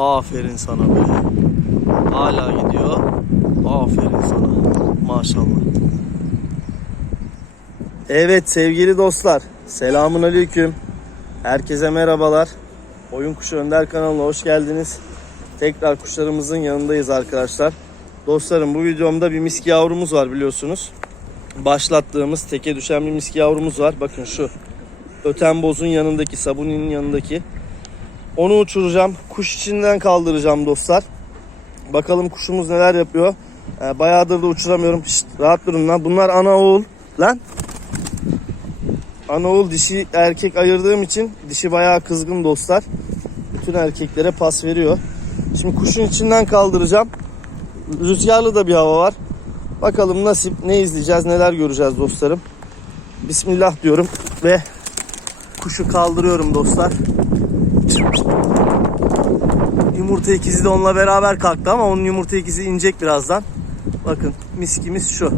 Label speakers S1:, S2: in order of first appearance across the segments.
S1: Aferin sana be. Hala gidiyor. Aferin sana. Maşallah. Evet sevgili dostlar. Selamun aleyküm. Herkese merhabalar. Oyun Kuşu Önder kanalına hoş geldiniz. Tekrar kuşlarımızın yanındayız arkadaşlar. Dostlarım bu videomda bir miski yavrumuz var biliyorsunuz. Başlattığımız teke düşen bir miski yavrumuz var. Bakın şu. Öten bozun yanındaki, sabuninin yanındaki. Onu uçuracağım. Kuş içinden kaldıracağım dostlar. Bakalım kuşumuz neler yapıyor. Ee, bayağıdır da uçuramıyorum. Şşt, rahat durun lan. Bunlar ana oğul. Lan. Ana oğul dişi erkek ayırdığım için dişi bayağı kızgın dostlar. Bütün erkeklere pas veriyor. Şimdi kuşun içinden kaldıracağım. Rüzgarlı da bir hava var. Bakalım nasip ne izleyeceğiz neler göreceğiz dostlarım. Bismillah diyorum ve kuşu kaldırıyorum dostlar. Yumurta ikizi de onunla beraber kalktı ama onun yumurta ikizi inecek birazdan. Bakın miskimiz şu.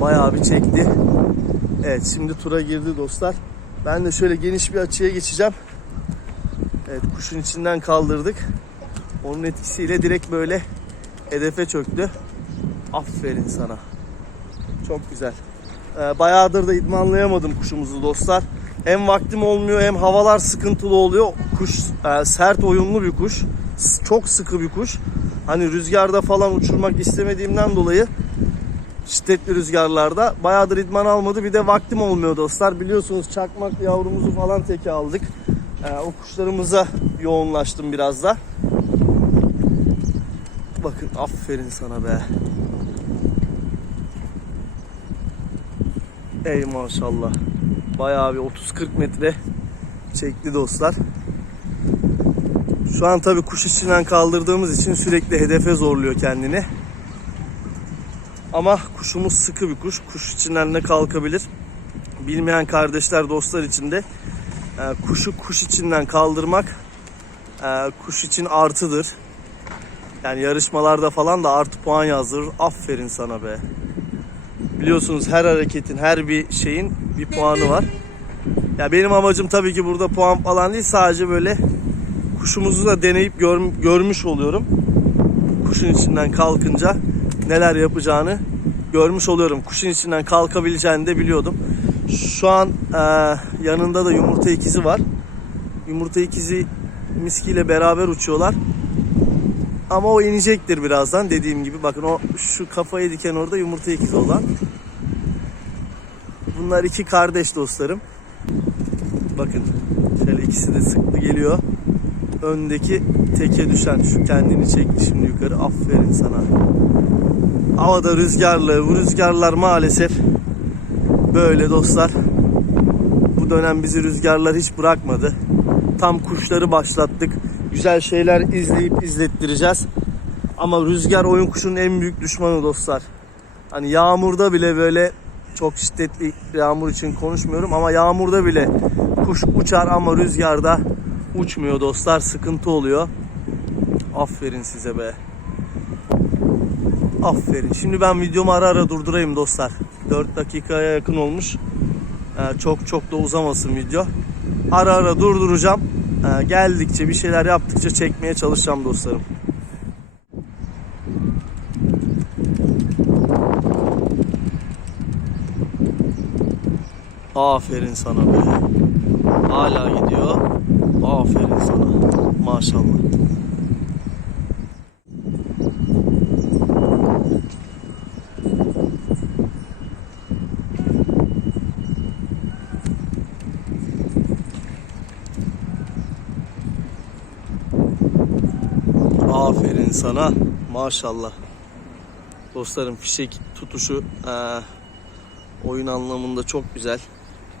S1: Bayağı bir çekti. Evet şimdi tura girdi dostlar. Ben de şöyle geniş bir açıya geçeceğim. Evet kuşun içinden kaldırdık. Onun etkisiyle direkt böyle hedefe çöktü. Aferin sana. Çok güzel. Ee, bayağıdır da idmanlayamadım kuşumuzu dostlar. Hem vaktim olmuyor hem havalar sıkıntılı oluyor. Kuş e, sert oyunlu bir kuş. Çok sıkı bir kuş. Hani rüzgarda falan uçurmak istemediğimden dolayı şiddetli rüzgarlarda bayağıdır idman almadı. Bir de vaktim olmuyor dostlar. Biliyorsunuz çakmak yavrumuzu falan teke aldık. Ee, o kuşlarımıza yoğunlaştım biraz da. Bakın aferin sana be. Ey maşallah. Bayağı bir 30-40 metre çekti dostlar. Şu an tabii kuş içinden kaldırdığımız için sürekli hedefe zorluyor kendini. Ama kuşumuz sıkı bir kuş. Kuş içinden de kalkabilir. Bilmeyen kardeşler, dostlar için de e, kuşu kuş içinden kaldırmak e, kuş için artıdır. Yani yarışmalarda falan da artı puan yazdırır. Aferin sana be. Biliyorsunuz her hareketin, her bir şeyin bir puanı var. Ya benim amacım tabii ki burada puan falan değil. Sadece böyle kuşumuzu da deneyip gör- görmüş oluyorum. Kuşun içinden kalkınca neler yapacağını görmüş oluyorum. Kuşun içinden kalkabileceğini de biliyordum. Şu an e, yanında da yumurta ikizi var. Yumurta ikizi miskiyle beraber uçuyorlar. Ama o inecektir birazdan dediğim gibi. Bakın o şu kafayı diken orada yumurta ikizi olan. Bunlar iki kardeş dostlarım. Bakın şöyle ikisi de sıklı geliyor. Öndeki teke düşen şu kendini çekti şimdi yukarı. Aferin sana. Havada rüzgarlı. Bu rüzgarlar maalesef böyle dostlar. Bu dönem bizi rüzgarlar hiç bırakmadı. Tam kuşları başlattık. Güzel şeyler izleyip izlettireceğiz. Ama rüzgar oyun kuşunun en büyük düşmanı dostlar. Hani yağmurda bile böyle çok şiddetli yağmur için konuşmuyorum ama yağmurda bile kuş uçar ama rüzgarda uçmuyor dostlar. Sıkıntı oluyor. Aferin size be. Aferin. Şimdi ben videomu ara ara durdurayım dostlar. 4 dakikaya yakın olmuş. Ee, çok çok da uzamasın video. Ara ara durduracağım. Ee, geldikçe bir şeyler yaptıkça çekmeye çalışacağım dostlarım. Aferin sana be. Hala gidiyor. Aferin sana. Maşallah. Aferin sana. Maşallah. Dostlarım fişek tutuşu eee, oyun anlamında çok güzel.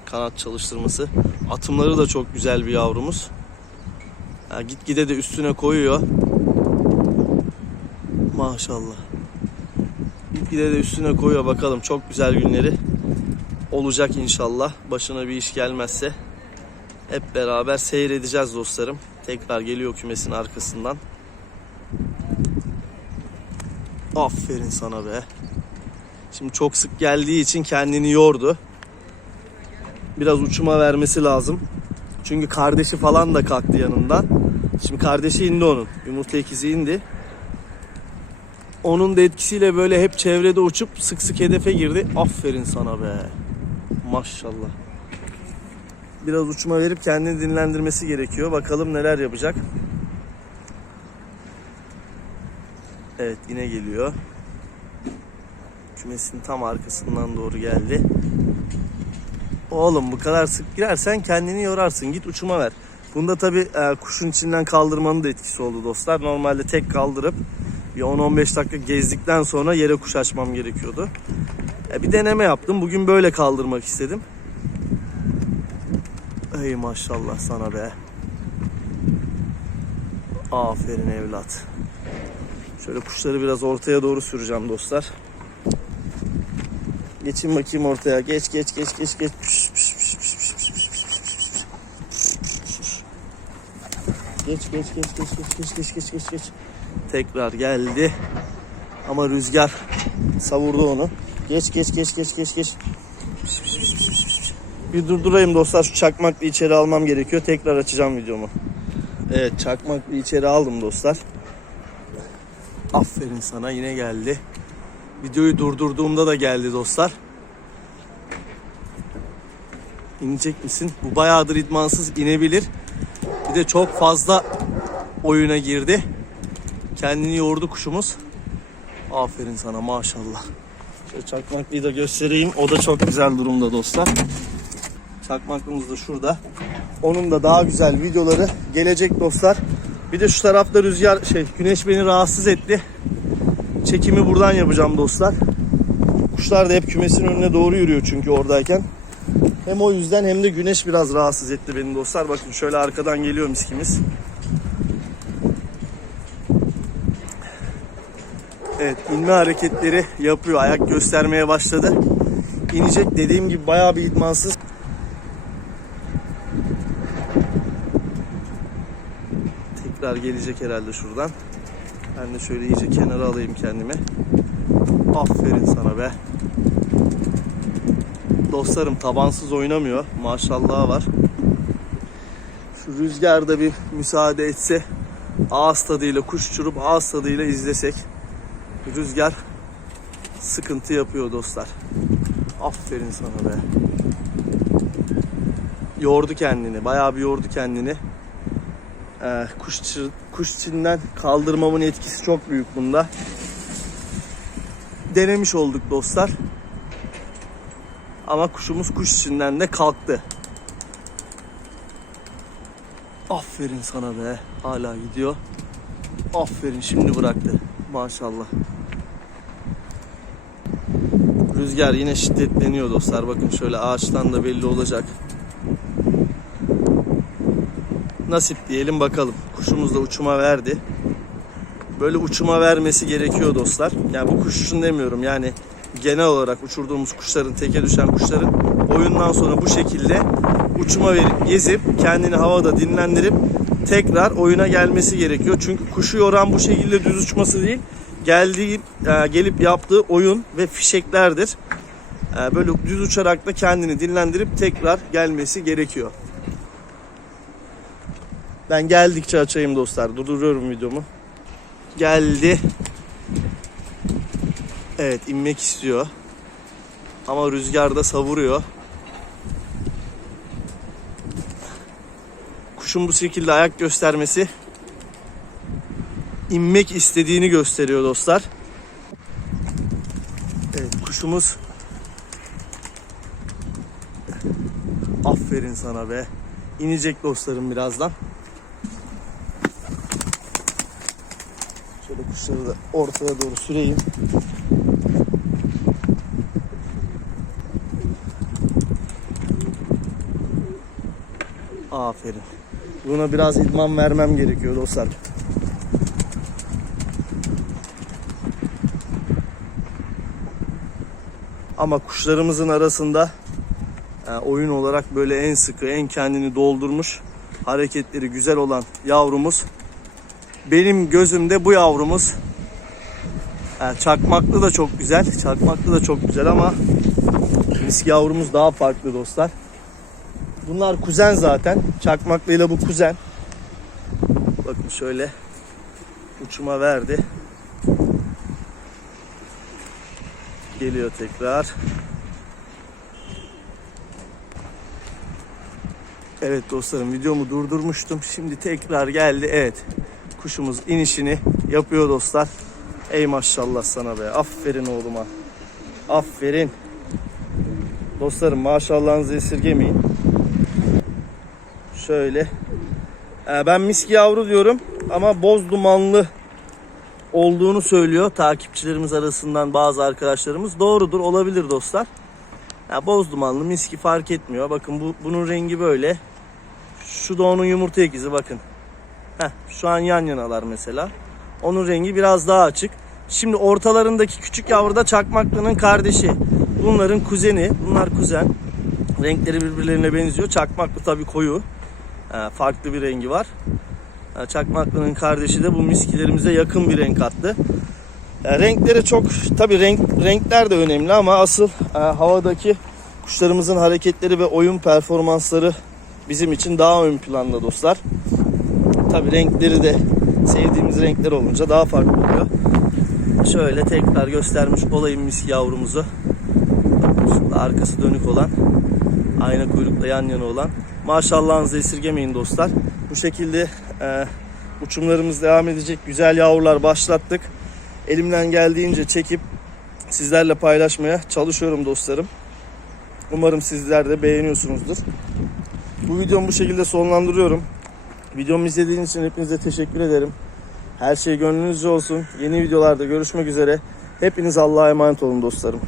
S1: Kanat çalıştırması. Atımları da çok güzel bir yavrumuz. Ha, gitgide de üstüne koyuyor. Maşallah. Gitgide de üstüne koyuyor bakalım. Çok güzel günleri olacak inşallah. Başına bir iş gelmezse hep beraber seyredeceğiz dostlarım. Tekrar geliyor kümesin arkasından. Aferin sana be. Şimdi çok sık geldiği için kendini yordu. biraz uçuma vermesi lazım. Çünkü kardeşi falan da kalktı yanında. Şimdi kardeşi indi onun. Yumurta ikizi indi. Onun da etkisiyle böyle hep çevrede uçup sık sık hedefe girdi. Aferin sana be. Maşallah. Biraz uçma verip kendini dinlendirmesi gerekiyor. Bakalım neler yapacak. Evet yine geliyor. Kümesin tam arkasından doğru geldi. Oğlum bu kadar sık girersen kendini yorarsın. Git uçuma ver. Bunda tabi kuşun içinden kaldırmanın da etkisi oldu dostlar. Normalde tek kaldırıp bir 10-15 dakika gezdikten sonra yere kuş açmam gerekiyordu. E, bir deneme yaptım. Bugün böyle kaldırmak istedim. Ey maşallah sana be. Aferin evlat. Şöyle kuşları biraz ortaya doğru süreceğim dostlar. Geçin bakayım ortaya. Geç geç geç geç geç. Püş, püş, püş, püş, püş, püş, püş, püş. Geç geç geç geç geç geç geç geç geç geç. Tekrar geldi. Ama rüzgar savurdu onu. Geç geç geç geç geç geç. Bir durdurayım dostlar. Şu çakmakla içeri almam gerekiyor. Tekrar açacağım videomu. Evet çakmakla içeri aldım dostlar. Aferin sana yine geldi. Videoyu durdurduğumda da geldi dostlar. İnecek misin? Bu bayağıdır idmansız inebilir. Bir de çok fazla oyuna girdi. Kendini yordu kuşumuz. Aferin sana maşallah. Şöyle çakmaklıyı da göstereyim. O da çok güzel durumda dostlar. Çakmaklımız da şurada. Onun da daha güzel videoları gelecek dostlar. Bir de şu tarafta rüzgar şey güneş beni rahatsız etti. Çekimi buradan yapacağım dostlar. Kuşlar da hep kümesin önüne doğru yürüyor çünkü oradayken. Hem o yüzden hem de güneş biraz rahatsız etti beni dostlar. Bakın şöyle arkadan geliyor miskimiz. Evet inme hareketleri yapıyor. Ayak göstermeye başladı. İnecek dediğim gibi bayağı bir idmansız. Tekrar gelecek herhalde şuradan. Ben de şöyle iyice kenara alayım kendimi. Aferin sana be. Dostlarım tabansız oynamıyor. Maşallah var. Şu rüzgarda bir müsaade etse ağız tadıyla kuş uçurup ağız tadıyla izlesek. Rüzgar sıkıntı yapıyor dostlar. Aferin sana be. Yordu kendini. Bayağı bir yordu kendini. Ee, kuş, çı- kuş çininden kaldırmamın etkisi çok büyük bunda. Denemiş olduk dostlar. Ama kuşumuz kuş içinden de kalktı. Aferin sana be. Hala gidiyor. Aferin şimdi bıraktı. Maşallah. Rüzgar yine şiddetleniyor dostlar. Bakın şöyle ağaçtan da belli olacak. Nasip diyelim bakalım. Kuşumuz da uçuma verdi. Böyle uçuma vermesi gerekiyor dostlar. Yani bu kuş için demiyorum. Yani genel olarak uçurduğumuz kuşların, teke düşen kuşların oyundan sonra bu şekilde uçuma verip gezip kendini havada dinlendirip tekrar oyuna gelmesi gerekiyor. Çünkü kuşu yoran bu şekilde düz uçması değil. Geldiği, e, gelip yaptığı oyun ve fişeklerdir. E, Böyle düz uçarak da kendini dinlendirip tekrar gelmesi gerekiyor. Ben geldikçe açayım dostlar. Durduruyorum videomu. Geldi. Evet inmek istiyor. Ama rüzgarda savuruyor. Kuşun bu şekilde ayak göstermesi inmek istediğini gösteriyor dostlar. Evet kuşumuz Aferin sana be. İnecek dostlarım birazdan. Şöyle kuşları da ortaya doğru süreyim. Aferin. Buna biraz idman vermem gerekiyor dostlar. Ama kuşlarımızın arasında e, oyun olarak böyle en sıkı, en kendini doldurmuş, hareketleri güzel olan yavrumuz. Benim gözümde bu yavrumuz. E, çakmaklı da çok güzel, çakmaklı da çok güzel ama miski yavrumuz daha farklı dostlar. Bunlar kuzen zaten. Çakmaklıyla bu kuzen. Bakın şöyle uçuma verdi. Geliyor tekrar. Evet dostlarım videomu durdurmuştum. Şimdi tekrar geldi. Evet. Kuşumuz inişini yapıyor dostlar. Ey maşallah sana be. Aferin oğluma. Aferin. Dostlarım maşallahınızı esirgemeyin. Şöyle. Ee, ben miski yavru diyorum ama boz dumanlı olduğunu söylüyor takipçilerimiz arasından bazı arkadaşlarımız. Doğrudur olabilir dostlar. Ya boz dumanlı miski fark etmiyor. Bakın bu bunun rengi böyle. Şu da onun yumurta ikizi bakın. Heh, şu an yan yanalar mesela. Onun rengi biraz daha açık. Şimdi ortalarındaki küçük yavru da çakmaklının kardeşi. Bunların kuzeni. Bunlar kuzen. Renkleri birbirlerine benziyor. Çakmaklı tabii koyu. Ee, farklı bir rengi var. Ee, Çakmaklı'nın kardeşi de bu miskilerimize yakın bir renk attı. Ee, renkleri çok tabii renk renkler de önemli ama asıl e, havadaki kuşlarımızın hareketleri ve oyun performansları bizim için daha ön planda dostlar. Tabii renkleri de sevdiğimiz renkler olunca daha farklı oluyor. Şöyle tekrar göstermiş olayım miski yavrumuzu. Şurada arkası dönük olan, ayna kuyrukla yan yana olan. Maşallahınızı esirgemeyin dostlar. Bu şekilde e, uçumlarımız devam edecek. Güzel yavrular başlattık. Elimden geldiğince çekip sizlerle paylaşmaya çalışıyorum dostlarım. Umarım sizler de beğeniyorsunuzdur. Bu videomu bu şekilde sonlandırıyorum. Videomu izlediğiniz için hepinize teşekkür ederim. Her şey gönlünüzce olsun. Yeni videolarda görüşmek üzere. Hepiniz Allah'a emanet olun dostlarım.